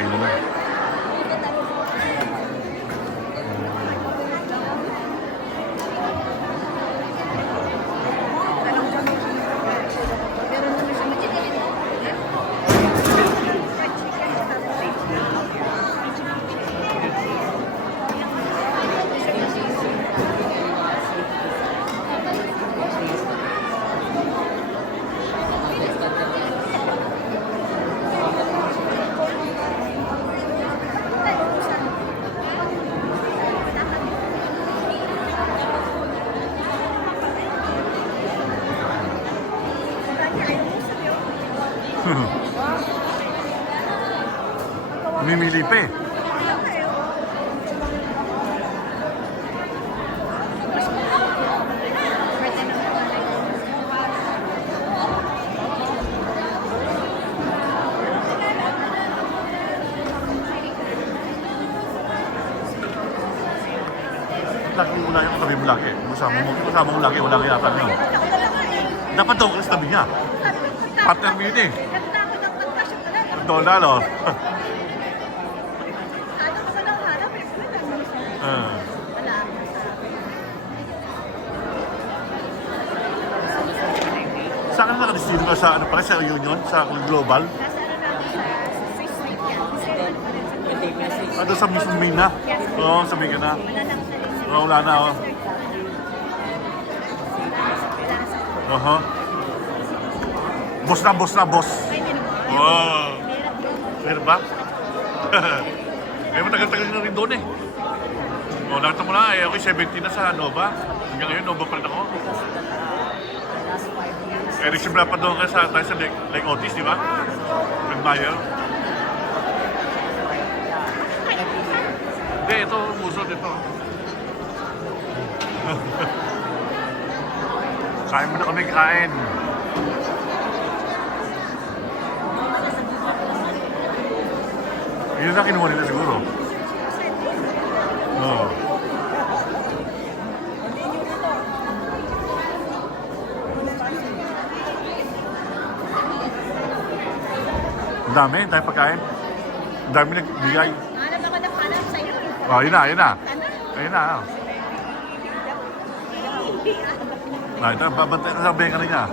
kain na lang. Mimili pa eh. Lagi mo na yung katabi mo lagi. Kasama mo lagi, wala kaya yata yun. Dapat daw ka sa tabi niya. Partner mo yun eh. Doon na, no? Saan ka nakadestino ka sa, ano pala, sa Union, sa Global? Ano sa mismo main na? Oo, sa main ka na. Wala na, oh. Boss na, boss na, boss. Wow. Meron ba? Eh, matagal-tagal na rin doon eh. O, nakita mo na, ako'y 70 na sa Nova. Hanggang ngayon, Nova pa rin ako. Eh, nagsimula pa doon tayo sa Lake Otis, di ba? Nag-Mayer. Hindi, ito, musod ito. Kain mo na kami, kain. Yun na kinuha nila siguro. Oo. Ang dami, tayo pagkain. Ang dami nagbigay. Hanap ako ng hanap sa'yo. Oh, yun na, yun na. Ayun na. Ito, babantay na sabihin ka na niya.